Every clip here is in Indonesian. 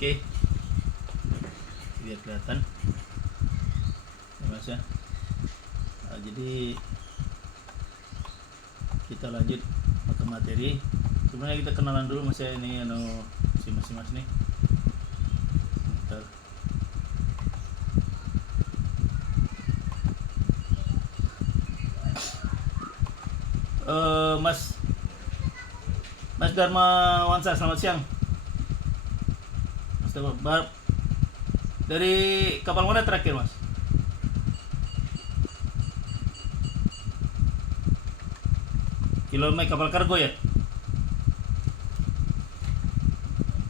Oke, biar kelihatan ya mas ya. Jadi kita lanjut ke materi. Sebenarnya kita kenalan dulu mas ya, ini si mas nih. Bentar. Mas Dharma Wansa, selamat siang. Mas Dharma, dari kapal mana terakhir mas? Kilometer kapal kargo ya?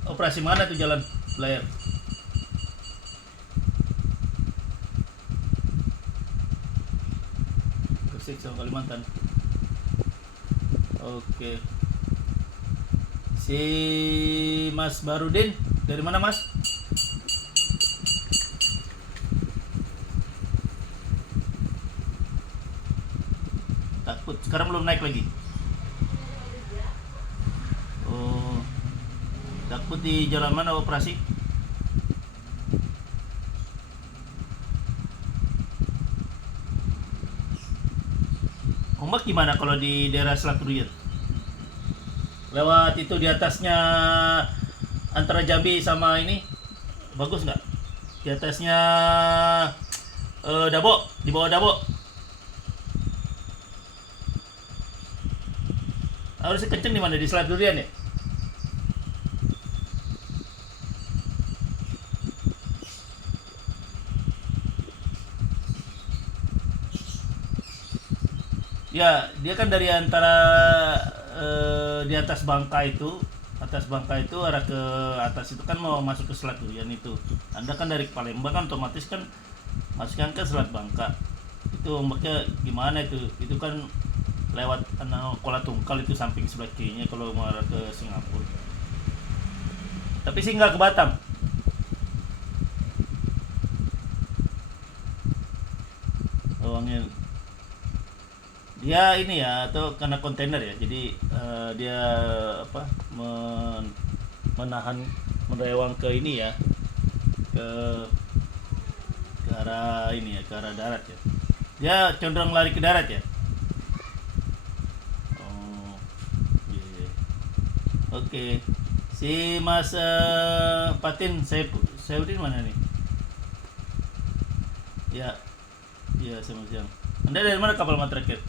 Operasi mana tuh jalan layar? Gresik sama Kalimantan. Oke. Si Mas Barudin dari mana mas? Takut sekarang belum naik lagi. Oh, takut di jalan mana operasi? Ombak gimana kalau di daerah Selat Ruyut? Lewat itu di atasnya antara Jambi sama ini bagus nggak? Di atasnya Dabo, di bawah Dabo. Harusnya kenceng di mana? Di Selat Durian ya? Ya, dia kan dari antara di atas Bangka itu arah ke atas itu kan mau masuk ke Selat Durian itu. Anda kan dari Palembang kan otomatis kan masukkan ke Selat Bangka. Itu ombaknya gimana itu? Itu kan lewat Kuala Tungkal itu samping sebelah kirinya kalau mau arah ke Singapura. Tapi sih nggak ke Batam. Oh, angin. Dia ini ya atau karena kontainer ya, jadi dia apa menahan merewang ke ini ya, ke ke arah ini ya, ke arah darat ya. Dia cenderung lari ke darat ya. Oh iya, iya. Oke, si Mas Patin, saya udah mana nih? Ya, ya sama siang. Anda dari mana kapal terakhir?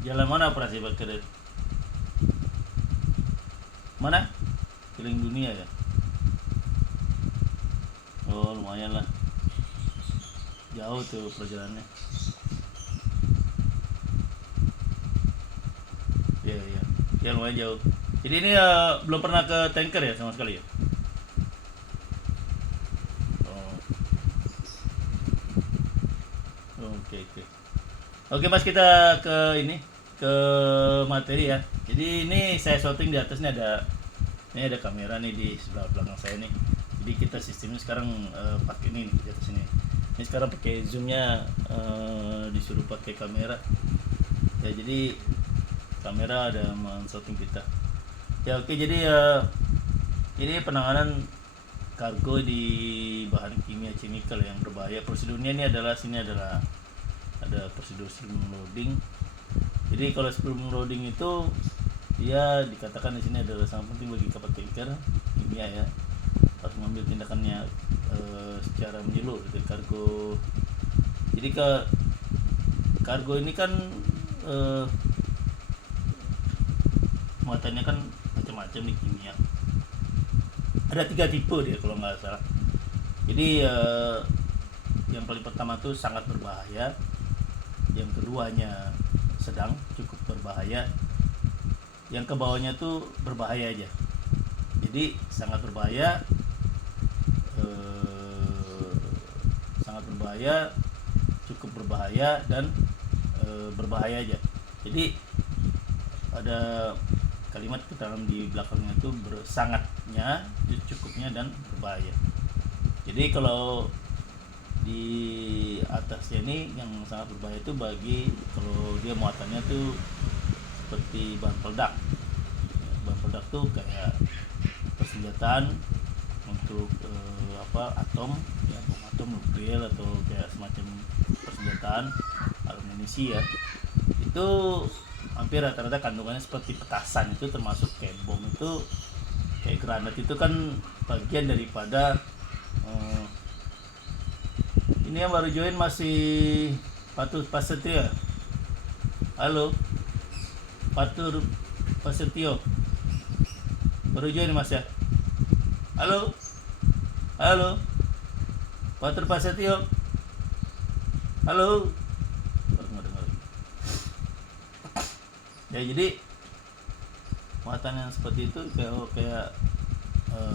Jalan mana operasi Pak Kadir? Mana? Keliling dunia ya? Oh lumayan lah. Jauh tuh perjalanannya. Iya iya. Ya lumayan jauh. Jadi ini belum pernah ke tanker ya sama sekali ya? Oh, oke oke. Oke mas, kita ke ini, ke materi ya. Jadi ini saya shooting di atas nih, ada kamera nih di sebelah belakang saya nih. Jadi kita sistemnya sekarang pakai ini nih, di atas ini. Ini sekarang pakai zoomnya disuruh pakai kamera. Ya jadi kamera ada men-shooting kita. Ya oke, jadi ini penanganan kargo di bahan kimia chemical yang berbahaya. Prosedurnya ini adalah ada prosedur sebelum loading. Jadi kalau sebelum loading itu dia dikatakan di sini adalah sangat penting bagi kapal tanker kimia ya, harus mengambil tindakannya secara menyeluruh dari kargo. Jadi ke kargo ini kan muatannya kan macam-macam nih kimia. Ada 3 tipe dia kalau nggak salah. Jadi yang paling pertama tuh sangat berbahaya, yang keduanya sedang cukup berbahaya, yang ke bawahnya tuh berbahaya aja. Jadi sangat berbahaya, sangat berbahaya, cukup berbahaya, dan berbahaya aja. Jadi ada kalimat keterangan di belakangnya tuh sangatnya, cukupnya, dan berbahaya. Jadi kalau di atasnya ini yang sangat berbahaya itu bagi kalau dia muatannya tuh seperti bahan peledak. Bahan peledak tuh kayak persenjataan untuk atom ya, bom atom, nuklir atau kayak semacam persenjataan amunisi ya, itu hampir rata-rata kandungannya seperti petasan. Itu termasuk kayak bom itu, kayak granat itu kan bagian daripada ini yang baru join masih Patur Pasetio. Halo Patur Pasetio, baru join mas ya. Halo Patur Pasetio, halo. Baru nggak dengar lagi. Ya jadi muatan yang seperti itu kayak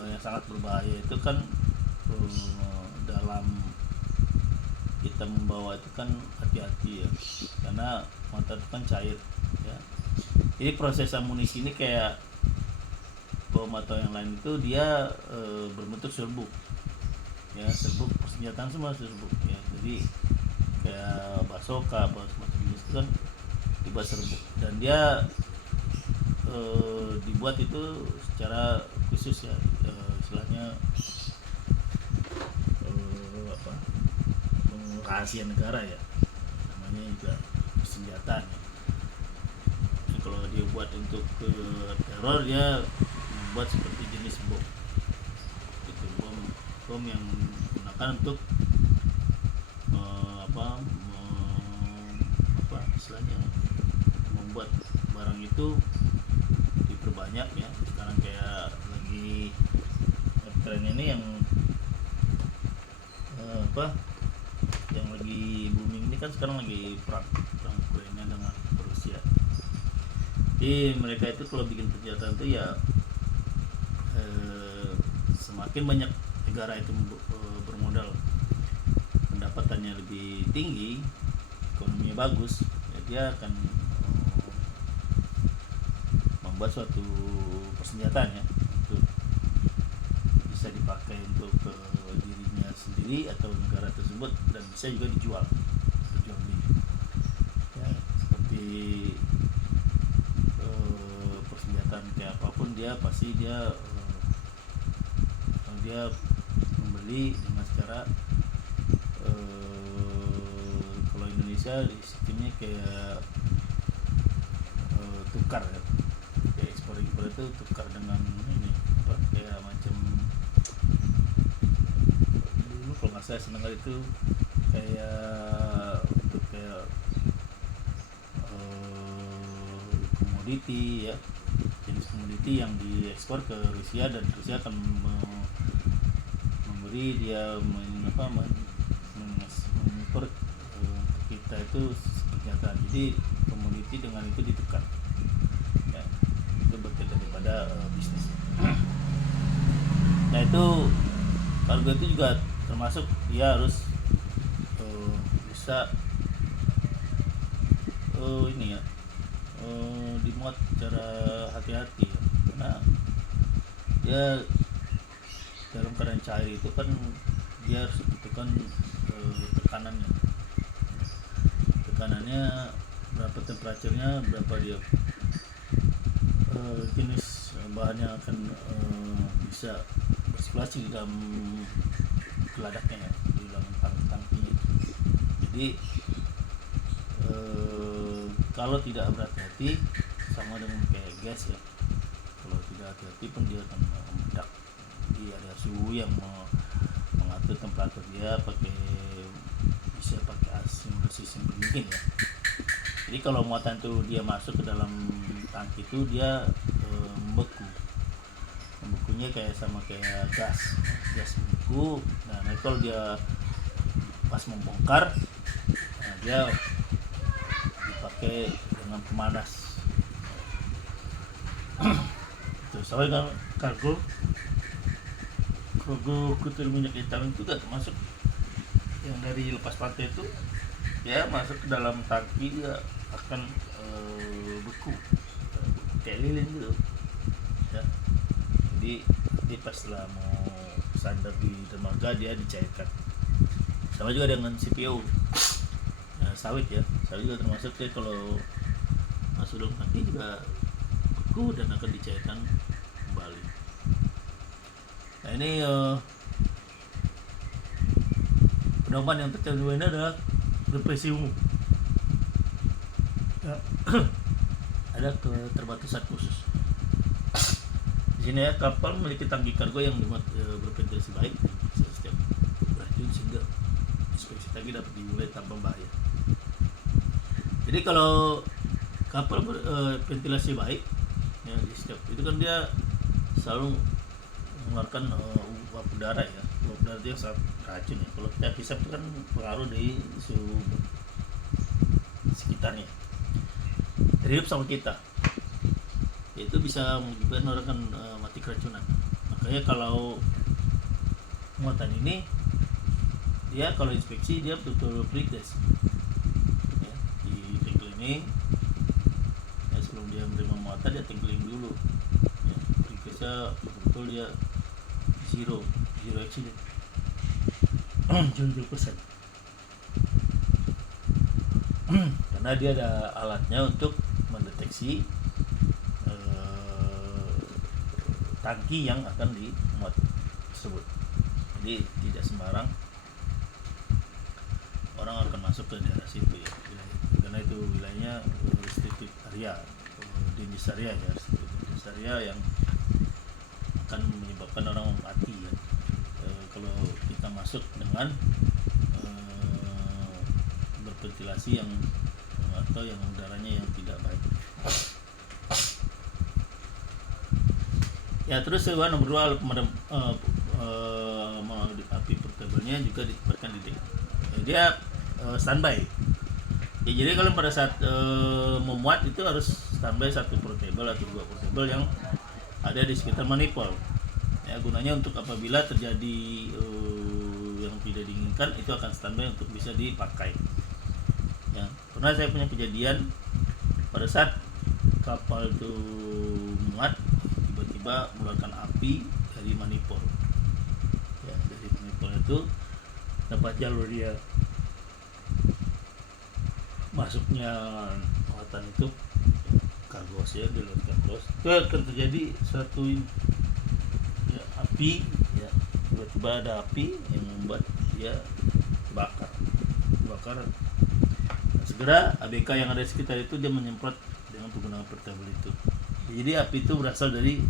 yang sangat berbahaya itu kan dalam kita membawa itu kan hati-hati ya, karena muatan itu kan cair ya. Jadi proses amunisi ini kayak bom atau yang lain itu dia berbentuk serbuk ya, serbuk persenjataan semua serbuk ya. Jadi kayak basoka semacam jenis itu kan dibuat serbuk, dan dia dibuat itu secara khusus ya, istilahnya rahasia negara ya, namanya juga persenjataan ya. Jadi kalau dia buat untuk teror, dia membuat seperti jenis bom itu, bom yang digunakan untuk istilahnya membuat barang itu diperbanyak ya. Sekarang kayak lagi tren ini yang yang lagi booming ini kan, sekarang lagi perang Ukraina dengan Rusia. Jadi mereka itu kalau bikin senjata itu ya semakin banyak negara itu bermodal, pendapatannya lebih tinggi, ekonominya bagus ya, dia akan membuat suatu persenjataan ya, untuk bisa dipakai untuk dirinya sendiri atau negara tersebut, dan bisa juga dijual beli ya. Seperti persenjataan kayak apapun, dia pasti dia membeli dengan cara kalau Indonesia di sistemnya kayak tukar ya, kayak ekspor impor itu tukar dengan ini kayak macam dulu kalau nggak salah seneng kali itu kayak komoditi ya, jenis komoditi yang diekspor ke Rusia, dan Rusia akan memberi dia mengimpor ke kita itu senjata. Jadi komoditi dengan itu ditukar ya, itu bagian daripada bisnis. Nah itu kargo itu juga termasuk dia harus bisa ini ya, dimuat secara hati-hati ya, karena dia dalam keadaan cair itu kan dia harus tentukan tekanannya berapa, temperaturnya berapa, dia jenis bahan yang akan bisa bersirkulasi di dalam geladaknya ya, di dalam tangkinya. Jadi kalau tidak berhati-hati, sama dengan kayak gas ya, kalau tidak hati-hati pun dia akan meledak. Jadi ada suhu yang mengatur temperatur dia, bisa pakai sistem pendingin ya. Jadi kalau muatan itu dia masuk ke dalam tangki itu, dia membeku, kayak sama kayak gas membeku. Nah kalau dia pas membongkar, nah dia dipakai dengan pemanas. Terus sama dengan kargo kutil minyak hitam itu juga termasuk yang dari lepas pantai itu ya, masuk ke dalam tangki, dia akan beku kayak lilin gitu ya. Jadi pas setelah mau sandar di dermaga, dia dicairkan. Sama juga dengan CPO ya, sawit juga termasuk ya, kalau masuk dalam tangki juga beku dan akan dicairkan kembali. ini pedoman yang kedua ini adalah represi umum. Ya. Ada keterbatasan khusus. Di sini ya, kapal memiliki tangki kargo yang berventilasi baik setiap beracun sehingga inspeksi tangki dapat dimulai tanpa bahaya. Jadi kalau kapal ventilasi baik ya, di setiap itu kan dia selalu mengeluarkan uap udara ya. Uap udara itu yang sangat racun ya. Kalau kita hisap itu kan pengaruh dari suhu sekitarnya. Terhidup sama kita. Itu bisa menyebabkan orang kan mati keracunan. Makanya kalau muatan ini dia kalau inspeksi dia betul-betul pre-test ya, di tank cleaning ya, sebelum dia menerima muatan dia tank cleaning dulu ya, pre-testnya betul dia zero accident 0% karena dia ada alatnya untuk mendeteksi tangki yang akan dimuat tersebut. Jadi tidak sembarang orang akan masuk ke daerah situ ya, karena itu wilayahnya restricted area, dangerous area ya, dangerous area yang akan menyebabkan orang mati ya. Kalau kita masuk dengan berventilasi yang atau yang udaranya yang tidak baik. Ya, terus nomor 2 pemadam api portable-nya juga ditempatkan di deck. Dia standby. Ya, jadi kalau pada saat memuat itu harus standby 1 portable atau 2 portable yang ada di sekitar manifold. Ya, gunanya untuk apabila terjadi yang tidak diinginkan itu akan standby untuk bisa dipakai. Ya, pernah saya punya kejadian pada saat kapal itu muat tiba-tiba mengeluarkan api dari manifold. Ya, dari manifold itu dapat jalur dia masuknya muatan itu kargos ya, di luar kargos itu akan terjadi suatu ya, api ya, tiba-tiba ada api yang membuat dia bakar. Segera ABK yang ada di sekitar itu dia menyemprot dengan penggunaan portable itu. Jadi api itu berasal dari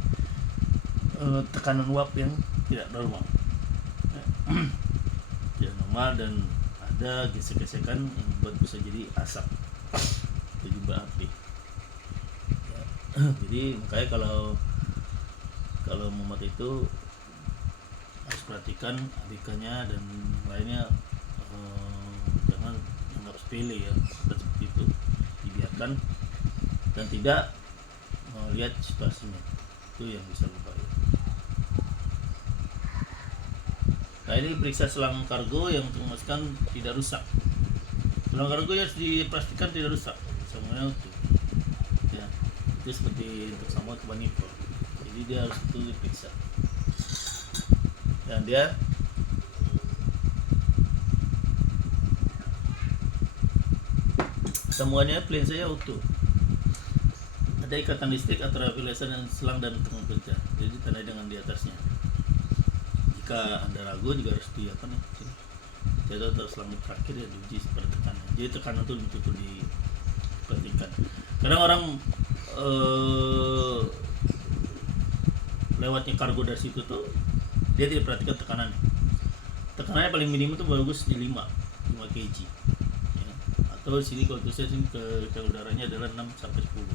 tekanan uap yang tidak normal, tidak normal, dan ada gesek-gesekan yang membuat bisa jadi asap itu juga api. Ya. Jadi makanya kalau memuat itu harus perhatikan ABK-nya dan lainnya, jangan anggap sepele ya seperti itu, dibiarkan dan tidak melihat situasinya, itu yang bisa berbahaya. Nah, ini periksa selang kargo yang untuk memastikan tidak rusak. Selang kargo harus dipastikan tidak rusak, semuanya utuh. Ya, itu seperti untuk sama ke manifold. Jadi dia harus itu diperiksa. Dan dia semuanya plan saya utuh. Ada ikatan listrik antara filtration dan selang dan tekan kerja, jadi ditandai dengan di atasnya. Jika Anda ragu juga harus jadi antara selang terakhir ya diuji pada tekanan. Jadi tekanan itu betul-betul diperhatikan. Kadang orang lewatnya kargo dari situ tuh dia tidak perhatikan tekanannya. Tekanannya paling minimum itu bagus di 5 kg. Ya. Atau sini kalau saya sini ke udaranya adalah 6 sampai 10.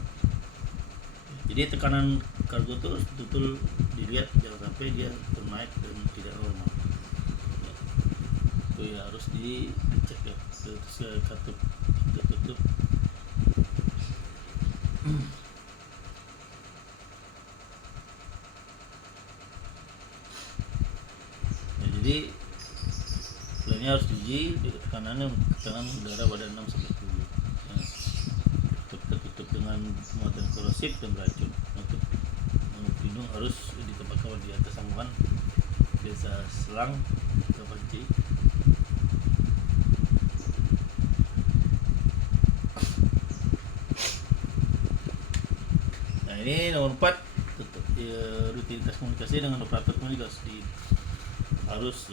Jadi tekanan kargo itu betul-betul dilihat, jangan sampai dia ternaik dan tidak normal. Ya. Itu ya harus dicek ya, terus tutup. Ya, jadi plannya harus diuji di tekanannya udara pada 6 sampai 10. Tertutup dengan muatan korosif dan beracun. Untuk pelindung harus ditempatkan di atas sambungan desa selang atau panci. Nah, ini nomor 4, rutinitas komunikasi dengan operator komunikasi harus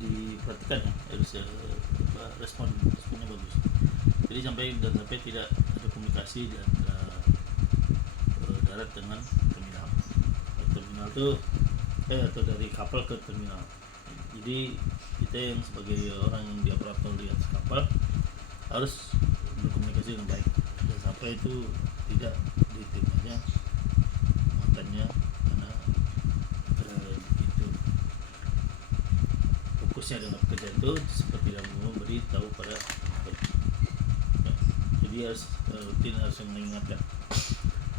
diperhatikan ya, harus responnya bagus. Jadi sampai tidak ada komunikasi di antara darat dengan terminal. Terminal itu atau dari kapal ke terminal. Jadi kita yang sebagai orang yang di operator di atas kapal harus berkomunikasi dengan baik dan sampai itu tidak diterimanya muatannya karena itu fokusnya dengan pekerjaan itu seperti yang memberi tahu pada ya, jadi harus rutin harus mengingatkan.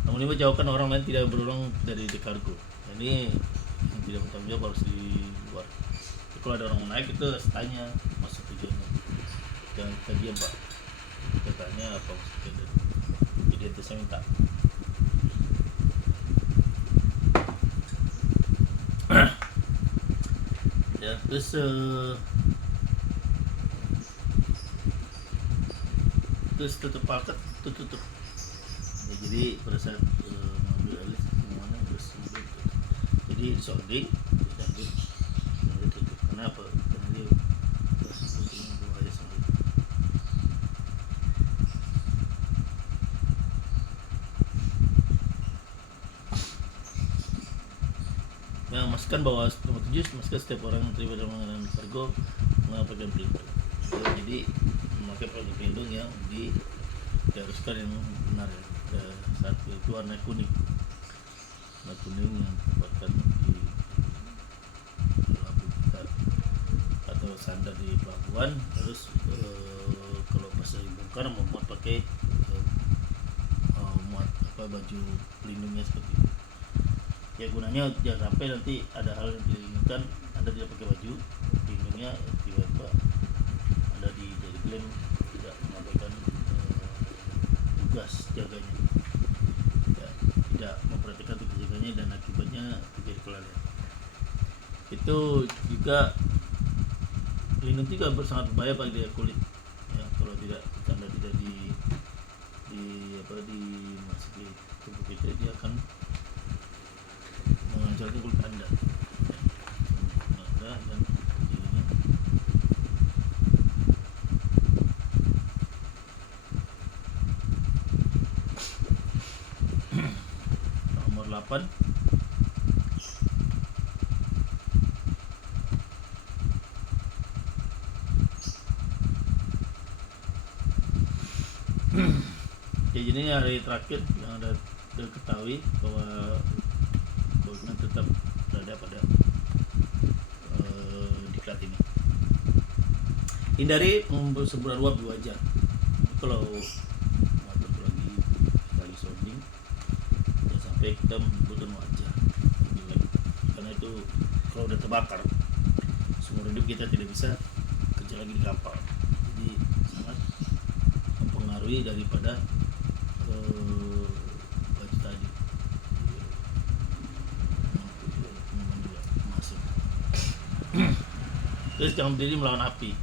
Namun ini menjauhkan orang lain tidak berulang dari di kargo. Ini yang tidak bertanggung jawab harus di luar. Jadi, kalau ada orang naik itu harus tanya maksud tujuannya. Jangan kita diam Pak. Kita tanya apa maksudnya. Jadi itu saya minta. Ya terus tutup paket tutup. Ya, jadi pada saat mengambil alih semuanya terus tutup. Jadi solding dan tutup. Kenapa? Karena dia untuk berbahaya sendiri. Nah, memastikan bahwa nomor 7 memastikan setiap orang yang terlibat dalam penanganan kargo menggunakan pelindung. Jadi memakai pelindung yang diharuskan yang benar ya. Satu itu warna kuning yang ditempatkan di pelabuhan kita atau sandar di pelabuhan. Terus kalau pas dibongkar memuat pakai muat baju pelindungnya seperti itu. Ya gunanya jangan sampai nanti ada hal yang diinginkan Anda tidak pakai baju pelindungnya, tiba-tiba Anda dari klaim tidak mengabaikan tugas jaganya, ya, tidak memperhatikan tugas jaganya dan akibatnya terjadi kelalaian. Itu juga pelindung juga sangat berbahaya bagi kulit ya, kalau tidak Anda tidak dimasuki tubuh kita, dia akan menghancurkan kulit Anda dan dirinya. Nomor 8 ya, jadi ini hari terakhir yang Anda ketahui bahwa komitmen tetap berada pada diklat ini. Hindari mengumpul semburan uap di wajah. Kalau motor lagi sounding, jangan sampai kita mengumpulkan wajah, karena itu kalau udah terbakar seumur hidup kita tidak bisa kerja lagi di kapal. Jadi sangat mempengaruhi daripada baju tadi. Terus jangan berdiri melawan api.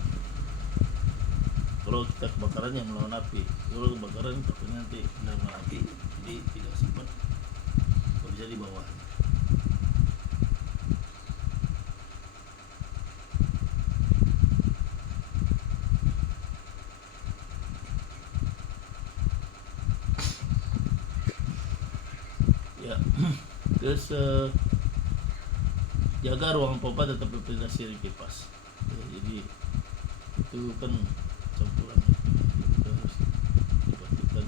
Kalau kita kebakaran yang melawan api, kalau kebakaran takutnya nanti melawan api, jadi tidak sempat bisa di bawah. Ya, terus jaga ruang pompa tetap berventilasi kipas. Ya, jadi itu kan campuran kita harus dipastikan.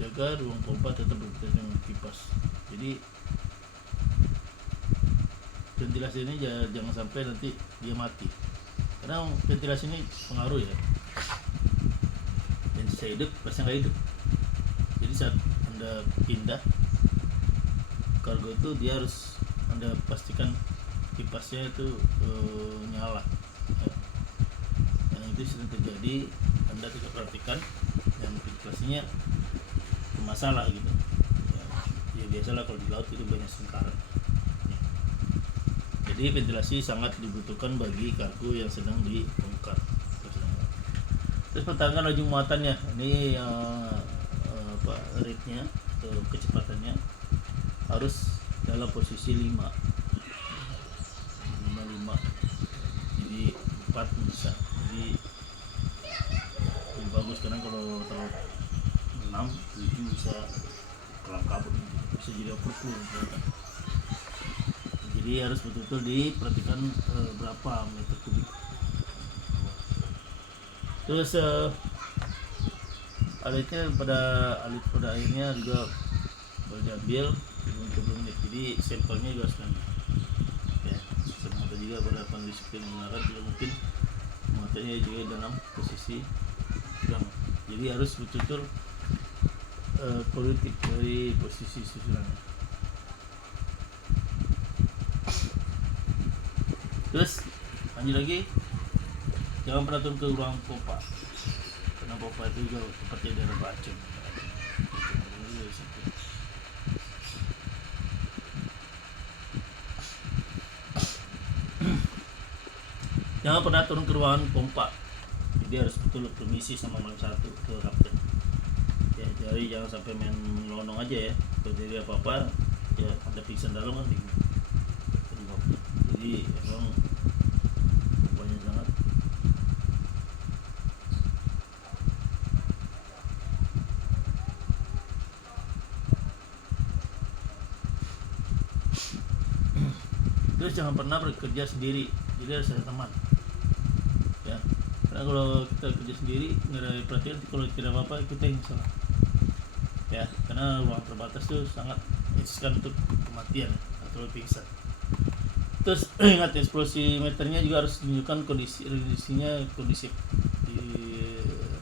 Jaga ruang pompa tetap berventilasi dengan kipas. Jadi ventilasi ini jangan sampai nanti dia mati, karena ventilasi ini pengaruh ya. Dan saya hidup pasti nggak hidup. Jadi saat Anda pindah kargo itu dia harus Anda pastikan kipasnya itu nyala ya. Yang itu sering terjadi, Anda tidak perhatikan dan ventilasinya bermasalah gitu ya, biasalah kalau di laut itu banyak sengkaran ya. Jadi ventilasi sangat dibutuhkan bagi kargo yang sedang dibongkar. Terus Terus pertahankan laju muatannya. Ini rate-nya atau kecepatannya harus dalam posisi 5 5 jadi 4 bisa, jadi lebih bagus karena kalau terlalu 6 7 bisa kelam kabut, bisa jadi overflow. Jadi harus betul-betul diperhatikan berapa meter kubik. Terus alitnya pada airnya juga boleh diambil sebelumnya, jadi sampelnya juga harus diambil ya. Semua juga pada kondisi menggunakan juga mungkin materinya juga dalam posisi sedang, jadi harus betul-betul politik dari posisi susunannya. Terus lanjut lagi, jangan pernah turun ke ruang pompa karena pompa itu juga tempatnya daerah bacem. Jangan pernah turun ke ruangan pompa, jadi harus betul permisi sama malam satu ke kapten ya. Jadi jangan sampai main melonong aja ya, kalau jadi apa-apa ya ada pingsan dalam kan bingung. Jadi emang pompanya sangat terus jangan pernah bekerja sendiri, jadi harus ada teman ya, karena kalau kita kerja sendiri nggak ada perhatian, kalau tidak apa-apa kita yang salah ya, karena ruang terbatas itu sangat riskan untuk kematian atau pingsan. Terus ingat eksplosisi meternya juga harus menunjukkan kondisinya kondisif, di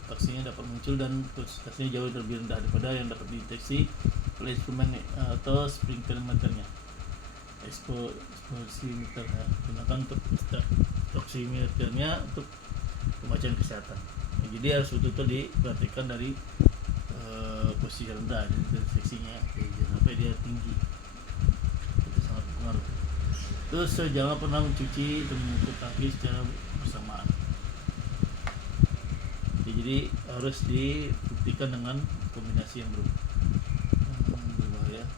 taksinya dapat muncul dan konsentrasinya jauh lebih rendah daripada yang dapat dideteksi oleh instrumen atau sprinkler meternya. Eksplosisi meternya gunakan untuk oximeternya untuk pembacaan kesehatan. Nah, jadi harus betul-betul diperhatikan dari posisi rendah, jadi deteksinya sampai dia tinggi, itu sangat pengaruh. Terus jangan pernah mencuci dan mengukur tangki secara bersamaan. Jadi harus dibuktikan dengan kombinasi yang berbahaya.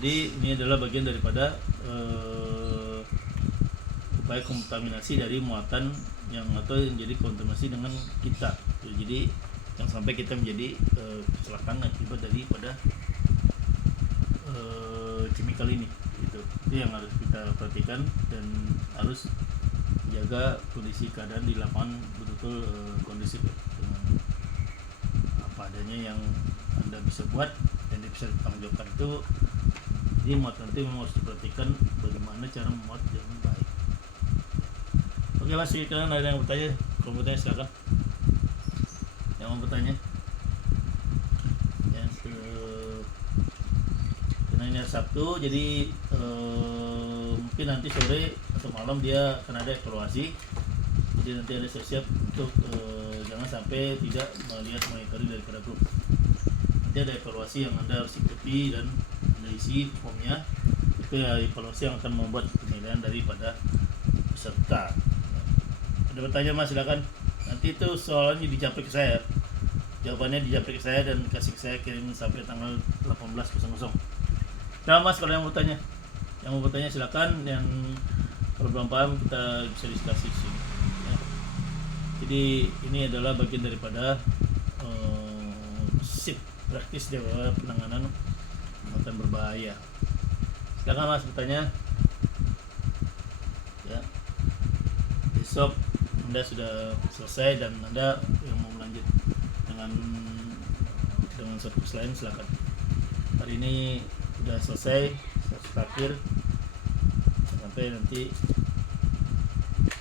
Jadi ini adalah bagian daripada upaya kontaminasi dari muatan yang atau yang jadi kontaminasi dengan kita. Jadi jangan sampai kita menjadi kecelakaan akibat daripada chemical ini. Itu yang harus kita perhatikan dan harus menjaga kondisi keadaan di lapangan betul-betul kondisif dengan apa adanya yang Anda bisa buat dan bisa ditanggungjawabkan itu. Jadi muat nanti memang harus diperhatikan bagaimana cara memuat dengan baik. Oke Mas, sekarang ada yang bertanya? Kalau bertanya silakan. Yang mau bertanya? Karena ini hari Sabtu, jadi mungkin nanti sore atau malam dia akan ada evaluasi. Jadi nanti ada siap-siap untuk jangan sampai tidak melihat mengikuti daripada grup. Nanti ada evaluasi yang Anda harus ikuti dan isi formnya, itu ya evaluasi yang akan membuat penilaian daripada peserta. Ada bertanya Mas, silakan. Nanti itu soalnya dijawab ke saya, jawabannya dijawab ke saya dan kasih ke saya, kirim sampai tanggal 18.00. Nah Mas, kalau yang mau bertanya, silakan. Yang kalau belum paham kita bisa diskusi sini ya. Jadi ini adalah bagian daripada sip praktis dari penanganan muatan berbahaya. Silakan Mas bertanya ya. Besok Anda sudah selesai dan Anda yang mau lanjut dengan satu lain silakan. Hari ini sudah selesai terakhir sampai nanti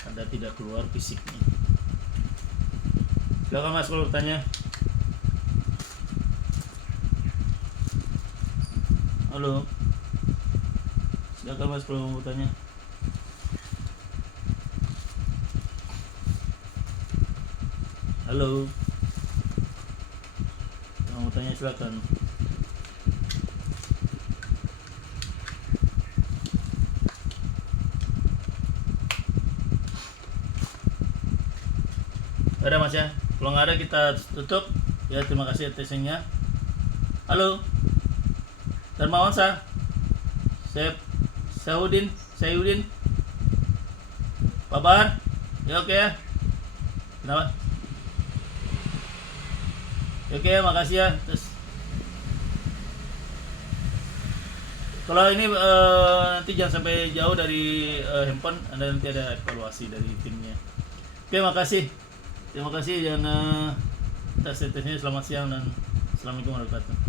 Anda tidak keluar fisiknya. Silakan Mas kalau bertanya. Halo, silakan Mas kalau mau bertanya. Halo. Yang mau tanya silakan. Ada Mas ya? Kalau nggak ada kita tutup. Ya terima kasih testingnya. Halo. Darmawan sah. Saya Sayudin. Babar. Ya oke ya. Kenapa? Ya, oke ya, makasih ya. Terus kalau ini nanti jangan sampai jauh dari handphone, Anda nanti ada evaluasi dari timnya. Oke, makasih. Terima kasih dan tes-tesnya selamat siang dan assalamualaikum warahmatullahi wabarakatuh.